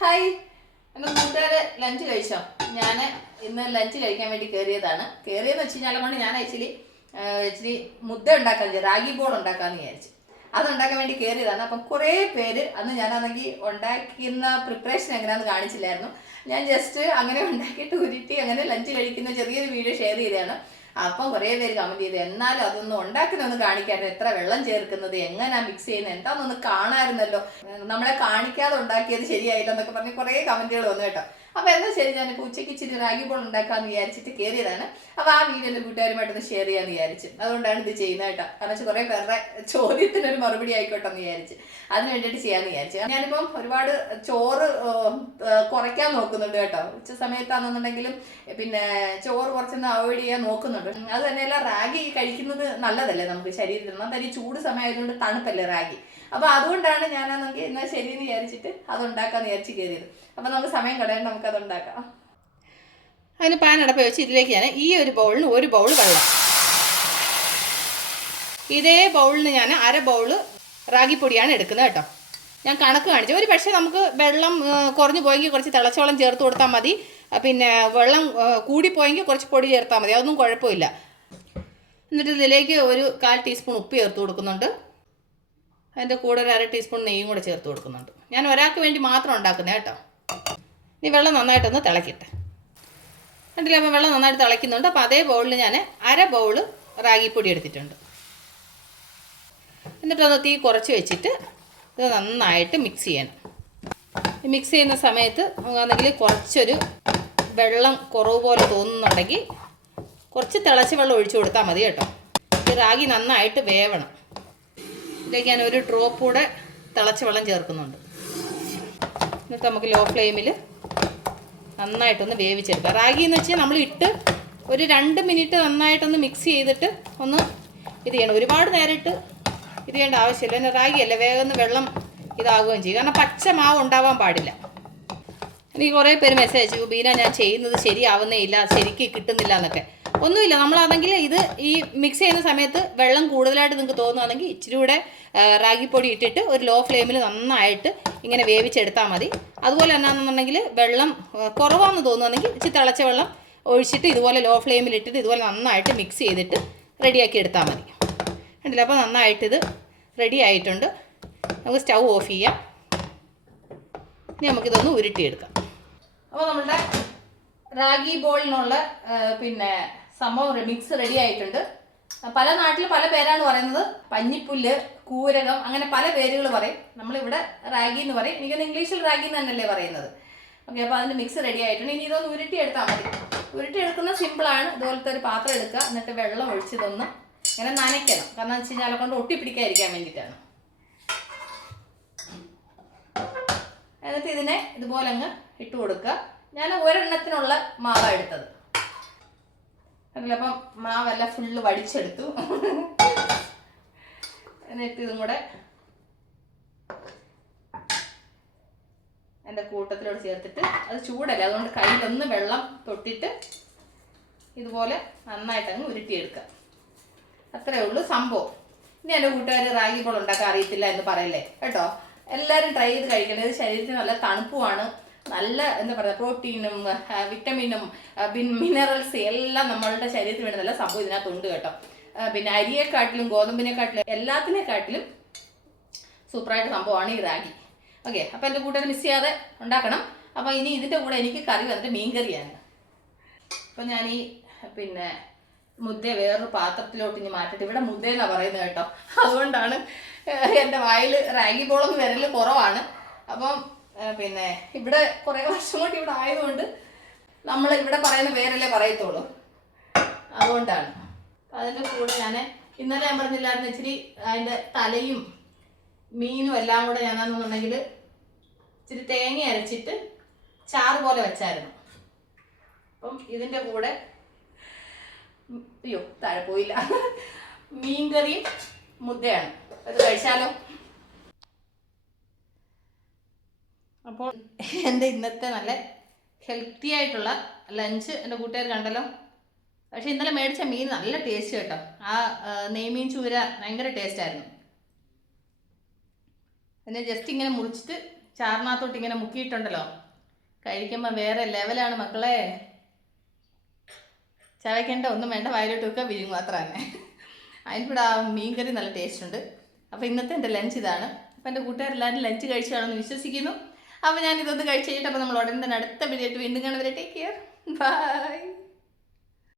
Hi, എൻ്റെ കൂട്ടുകാരെ lunch കഴിച്ചോ? ഞാൻ ഇന്ന് ലഞ്ച് കഴിക്കാൻ വേണ്ടി കയറിയെന്ന് വെച്ച് കഴിഞ്ഞാൽ കൊണ്ട് ഞാൻ ഇച്ചിരി മുദ്ദ ഉണ്ടാക്കാൻ റാഗി ബോൾ ഉണ്ടാക്കാമെന്ന് വിചാരിച്ചു. അതുണ്ടാക്കാൻ വേണ്ടി കയറിയതാണ്. അപ്പം കുറേ പേര് അന്ന് ഞാനാണെങ്കിൽ ഉണ്ടാക്കുന്ന പ്രിപ്പറേഷൻ എങ്ങനെയാണെന്ന് കാണിച്ചില്ലായിരുന്നു. ഞാൻ ജസ്റ്റ് അങ്ങനെ ഉണ്ടാക്കിയിട്ട് ഉരുട്ടി അങ്ങനെ ലഞ്ച് കഴിക്കുന്ന ചെറിയൊരു വീഡിയോ ഷെയർ ചെയ്തതാണ്. അപ്പം കുറേ പേര് കമൻറ്റ് ചെയ്തു, എന്നാലും അതൊന്നും ഉണ്ടാക്കുന്നൊന്ന് കാണിക്കായിരുന്നു, എത്ര വെള്ളം ചേർക്കുന്നത്, എങ്ങനെയാ മിക്സ് ചെയ്യുന്നത്, എന്താണെന്നൊന്ന് കാണാമായിരുന്നല്ലോ, നമ്മളെ കാണിക്കാതെ ഉണ്ടാക്കിയത് ശരിയായില്ല എന്നൊക്കെ പറഞ്ഞ് കുറേ കമൻറ്റുകൾ വന്നു കേട്ടോ. അപ്പോൾ എന്താ ശരി, ഞാനിപ്പോൾ ഉച്ചയ്ക്ക് ഇച്ചിരി റാഗി ബോൾ ഉണ്ടാക്കാമെന്ന് വിചാരിച്ചിട്ട് കയറിയതാണ്. അപ്പോൾ ആ വീഡിയോ എൻ്റെ കൂട്ടുകാരുമായിട്ടൊന്ന് ഷെയർ ചെയ്യാമെന്ന് വിചാരിച്ചു. അതുകൊണ്ടാണ് ഇത് ചെയ്യുന്നത് കേട്ടോ. കാരണം വെച്ചാൽ കുറേ പേരുടെ ചോദ്യത്തിനൊരു മറുപടി ആയിക്കോട്ടെ എന്ന് വിചാരിച്ച് അതിന് വേണ്ടിയിട്ട് ചെയ്യാമെന്ന് വിചാരിച്ചു. ഞാനിപ്പം ഒരുപാട് ചോറ് കുറയ്ക്കാൻ നോക്കുന്നുണ്ട് കേട്ടോ. ഉച്ച സമയത്താണെന്നുണ്ടെങ്കിലും പിന്നെ ചോറ് കുറച്ചൊന്ന് അവോയ്ഡ് ചെയ്യാൻ നോക്കുന്നുണ്ട്. അത് തന്നെയല്ല, റാഗി കഴിക്കുന്നത് നല്ലതല്ലേ നമുക്ക് ശരീരത്തിന്, എന്നാൽ ഈ ചൂട് സമയമായതുകൊണ്ട് തണുപ്പല്ലേ റാഗി. അപ്പോൾ അതുകൊണ്ടാണ് ഞാനാണെങ്കിൽ എന്നാൽ ശരിയെന്ന് വിചാരിച്ചിട്ട് അത് ഉണ്ടാക്കാമെന്ന് വിചാരിച്ച് കയറിയത്. അപ്പോൾ നമുക്ക് സമയം കളയാണ്ട് നമുക്കത് ഉണ്ടാക്കാം. അതിന് പാൻ അടപ്പ് വെച്ച് ഇതിലേക്ക് ഞാൻ ഈ ഒരു ബൗളിന് ഒരു ബൗൾ വെള്ളം, ഇതേ ബൗളിന് ഞാൻ അര ബൗള് റാഗിപ്പൊടിയാണ് എടുക്കുന്നത് കേട്ടോ. ഞാൻ കണക്ക് കാണിച്ചു. ഒരു പക്ഷേ നമുക്ക് വെള്ളം കുറഞ്ഞു പോയെങ്കിൽ കുറച്ച് തിളച്ചോളം ചേർത്ത് കൊടുത്താൽ മതി. പിന്നെ വെള്ളം കൂടിപ്പോയെങ്കിൽ കുറച്ച് പൊടി ചേർത്താൽ മതി, അതൊന്നും കുഴപ്പമില്ല. എന്നിട്ട് ഇതിലേക്ക് ഒരു 1/4 ടീസ്പൂൺ ഉപ്പ് ചേർത്ത് കൊടുക്കുന്നുണ്ട്. അതിൻ്റെ കൂടെ ഒരു 1/2 ടീസ്പൂൺ നെയ്യും കൂടെ ചേർത്ത് കൊടുക്കുന്നുണ്ട്. ഞാൻ ഒരാൾക്ക് വേണ്ടി മാത്രം ഉണ്ടാക്കുന്നത് കേട്ടോ. ഇനി വെള്ളം നന്നായിട്ടൊന്ന് തിളക്കട്ടെ. കണ്ടില്ല, അപ്പോൾ വെള്ളം നന്നായിട്ട് തിളയ്ക്കുന്നുണ്ട്. അപ്പോൾ അതേ ബൗളിൽ ഞാൻ അര ബൗള് റാഗിപ്പൊടി എടുത്തിട്ടുണ്ട്. എന്നിട്ടൊന്ന് തീ കുറച്ച് വെച്ചിട്ട് ഇത് നന്നായിട്ട് മിക്സ് ചെയ്യണം. മിക്സ് ചെയ്യുന്ന സമയത്ത് നമുക്കാണെങ്കിൽ കുറച്ചൊരു വെള്ളം കുറവ് പോലെ തോന്നുന്നുണ്ടെങ്കിൽ കുറച്ച് തിളച്ച വെള്ളം ഒഴിച്ചു കൊടുത്താൽ മതി കേട്ടോ. ഈ റാഗി നന്നായിട്ട് വേവണം. ഇതിലേക്ക് ഞാൻ ഒരു ഡ്രോപ്പ് കൂടെ തിളച്ച വെള്ളം ചേർക്കുന്നുണ്ട്. എന്നിട്ട് നമുക്ക് ലോ ഫ്ലെയിമിൽ നന്നായിട്ടൊന്ന് വേവിച്ചെടുക്കാം. റാഗി എന്ന് വെച്ചാൽ നമ്മൾ ഇട്ട് ഒരു 2 മിനിറ്റ് നന്നായിട്ടൊന്ന് മിക്സ് ചെയ്തിട്ട് ഒന്ന് ഇത് ചെയ്യണം. ഒരുപാട് നേരിട്ട് ഇത് ചെയ്യേണ്ട ആവശ്യമില്ല. പിന്നെ റാഗി അല്ലേ, വേഗം വെള്ളം ഇതാവുകയും ചെയ്യും. കാരണം പച്ച മാവ് ഉണ്ടാവാൻ പാടില്ല. എനിക്ക് കുറേ പേര് മെസ്സേജ് അയച്ചു, ബീന ഞാൻ ചെയ്യുന്നത് ശരിയാവുന്നേ ഇല്ല, ശരിക്ക് കിട്ടുന്നില്ല എന്നൊക്കെ. ഒന്നുമില്ല, നമ്മളാണെങ്കിൽ ഇത് ഈ മിക്സ് ചെയ്യുന്ന സമയത്ത് വെള്ളം കൂടുതലായിട്ട് നിങ്ങൾക്ക് തോന്നുകയാണെങ്കിൽ ഇച്ചിരി കൂടെ റാഗിപ്പൊടി ഇട്ടിട്ട് ഒരു ലോ ഫ്ലെയിമിൽ നന്നായിട്ട് ഇങ്ങനെ വേവിച്ചെടുത്താൽ മതി. അതുപോലെ എന്നാണെന്നുണ്ടെങ്കിൽ വെള്ളം കുറവാണെന്ന് തോന്നുകയാണെങ്കിൽ ഇച്ചിരി തിളച്ച വെള്ളം ഒഴിച്ചിട്ട് ഇതുപോലെ ലോ ഫ്ലെയിമിൽ ഇട്ടിട്ട് ഇതുപോലെ നന്നായിട്ട് മിക്സ് ചെയ്തിട്ട് റെഡിയാക്കി എടുത്താൽ മതി. കണ്ടില്ല, അപ്പോൾ നന്നായിട്ടിത് റെഡി ആയിട്ടുണ്ട്. നമുക്ക് സ്റ്റൗ ഓഫ് ചെയ്യാം. ഇനി നമുക്കിതൊന്ന് ഉരുട്ടിയെടുക്കാം. അപ്പോൾ നമ്മളുടെ റാഗി ബോളിനുള്ള പിന്നെ സംഭവം മിക്സ് റെഡി ആയിട്ടുണ്ട്. പല നാട്ടിൽ പല പേരാണ് പറയുന്നത്. പഞ്ഞിപ്പുല്ല്, കൂരകം, അങ്ങനെ പല പേരുകൾ പറയും. നമ്മളിവിടെ റാഗി എന്ന് പറയും. എനിക്കൊന്ന് ഇംഗ്ലീഷിൽ റാഗി എന്ന് തന്നെയല്ലേ പറയുന്നത്. ഓക്കെ, അപ്പോൾ അതിൻ്റെ മിക്സ് റെഡി ആയിട്ടുണ്ട്. ഇനി ഇതൊന്ന് ഉരുട്ടിയെടുത്താൽ മതി. ഉരുട്ടിയെടുക്കുന്നത് സിമ്പിളാണ്. ഇതുപോലത്തെ ഒരു പാത്രം എടുക്കുക, എന്നിട്ട് വെള്ളം ഒഴിച്ചിതൊന്ന് ഇങ്ങനെ നനയ്ക്കണം. കാരണം എന്ന് വെച്ച് കഴിഞ്ഞാൽ കൊണ്ട് ഒട്ടിപ്പിടിക്കാതിരിക്കാൻ വേണ്ടിയിട്ടാണ്. എന്നിട്ട് ഇതിനെ ഇതുപോലെ അങ്ങ് ഇട്ട് കൊടുക്കുക. ഞാൻ ഒരെണ്ണത്തിനുള്ള മാവാണ് എടുത്തത്. അപ്പം മാവെല്ലാം ഫുള്ള് വടിച്ചെടുത്തു. എന്നിട്ട് ഇതും കൂടെ എൻ്റെ കൂട്ടത്തിലോട് ചേർത്തിട്ട്, അത് ചൂടല്ല അതുകൊണ്ട് കയ്യിലൊന്ന് വെള്ളം തൊട്ടിട്ട് ഇതുപോലെ നന്നായിട്ടങ്ങ് ഉരുട്ടിയെടുക്കുക. അത്രയേ ഉള്ളൂ സംഭവം. ഇനി എൻ്റെ കൂട്ടുകാർ റാഗി ബോൾ ഉണ്ടാക്കാൻ അറിയത്തില്ല എന്ന് പറയല്ലേ കേട്ടോ. എല്ലാവരും ട്രൈ ചെയ്ത് കഴിക്കണം. ഇത് ശരീരത്തിന് നല്ല തണുപ്പുമാണ്, നല്ല എന്താ പറയുക പ്രോട്ടീനും വിറ്റമിനും മിനറൽസ് എല്ലാം നമ്മളുടെ ശരീരത്തിന് വേണ്ടി നല്ല സംഭവം ഇതിനകത്തുണ്ട് കേട്ടോ. പിന്നെ അരിയെക്കാട്ടിലും ഗോതമ്പിനെക്കാട്ടിലും എല്ലാത്തിനെക്കാട്ടിലും സൂപ്പറായിട്ട് സംഭവമാണ് ഈ റാഗി. ഓക്കെ, അപ്പോൾ എൻ്റെ കൂട്ടുകാർ മിസ് ചെയ്യാതെ ഉണ്ടാക്കണം. അപ്പോൾ ഇനി ഇതിൻ്റെ കൂടെ എനിക്ക് കറി വന്നിട്ട് മീൻ കറിയാണ്. അപ്പോൾ ഞാൻ ഈ പിന്നെ മുദ്ദ വേറൊരു പാത്രത്തിലോട്ട് ഇനി മാറ്റിട്ട്, ഇവിടെ മുദ്ദയെന്നാണ് പറയുന്നത് കേട്ടോ. അതുകൊണ്ടാണ് എൻ്റെ വായിൽ റാഗി ബോളൊന്നും വരൽ കുറവാണ്. അപ്പം പിന്നെ ഇവിടെ കുറേ വർഷം കൊണ്ട് ഇവിടെ ആയതുകൊണ്ട് നമ്മൾ ഇവിടെ പറയുന്ന പേരല്ലേ പറയത്തുള്ളൂ, അതുകൊണ്ടാണ്. അതിൻ്റെ കൂടെ ഞാൻ ഇന്നലെ ഞാൻ പറഞ്ഞില്ലായിരുന്നു, ഇച്ചിരി അതിൻ്റെ തലയും മീനും എല്ലാം കൂടെ ഞാനാണെന്നുണ്ടെങ്കിൽ ഇച്ചിരി തേങ്ങ അരച്ചിട്ട് ചാറ് പോലെ വെച്ചായിരുന്നു. അപ്പം ഇതിൻ്റെ കൂടെ അയ്യോ താഴെ പോയില്ല, മീൻകറിയും മുദ്ദയാണ്. അത് കഴിച്ചാലോ? അപ്പോൾ എൻ്റെ ഇന്നത്തെ നല്ല ഹെൽത്തി ആയിട്ടുള്ള ലഞ്ച് എൻ്റെ കൂട്ടുകാർ കണ്ടല്ലോ. പക്ഷേ ഇന്നലെ മേടിച്ച മീൻ നല്ല ടേസ്റ്റ് കേട്ടോ. ആ നെയ്മീൻ ചൂര ഭയങ്കര ടേസ്റ്റായിരുന്നു. അതിനെ ജസ്റ്റ് ഇങ്ങനെ മുറിച്ചിട്ട് ചാറിനകത്തോട്ട് ഇങ്ങനെ മുക്കിയിട്ടുണ്ടല്ലോ, കഴിക്കുമ്പോൾ വേറെ ലെവലാണ് മക്കളെ. ചവയ്ക്കേണ്ട ഒന്നും വേണ്ട, വായിലോട്ട് വെക്കുക, വിഴുങ്ങുക, അത്ര തന്നെ. അതിന് കൂടെ ആ മീൻകറി നല്ല ടേസ്റ്റ് ഉണ്ട്. അപ്പോൾ ഇന്നത്തെ എൻ്റെ ലഞ്ച് ഇതാണ്. അപ്പോൾ എൻ്റെ കൂട്ടുകാരെല്ലാവരും ലഞ്ച് കഴിച്ചാണെന്ന് വിശ്വസിക്കുന്നു. അപ്പോൾ ഞാൻ ഇതൊന്ന് കഴിച്ച് കഴിഞ്ഞിട്ട് അപ്പോൾ നമ്മൾ ഉടനെ തന്നെ അടുത്ത വീഡിയോ ആയിട്ട് വീണ്ടും കാണുന്നവരെ ടേക്ക് കെയർ, ബൈ.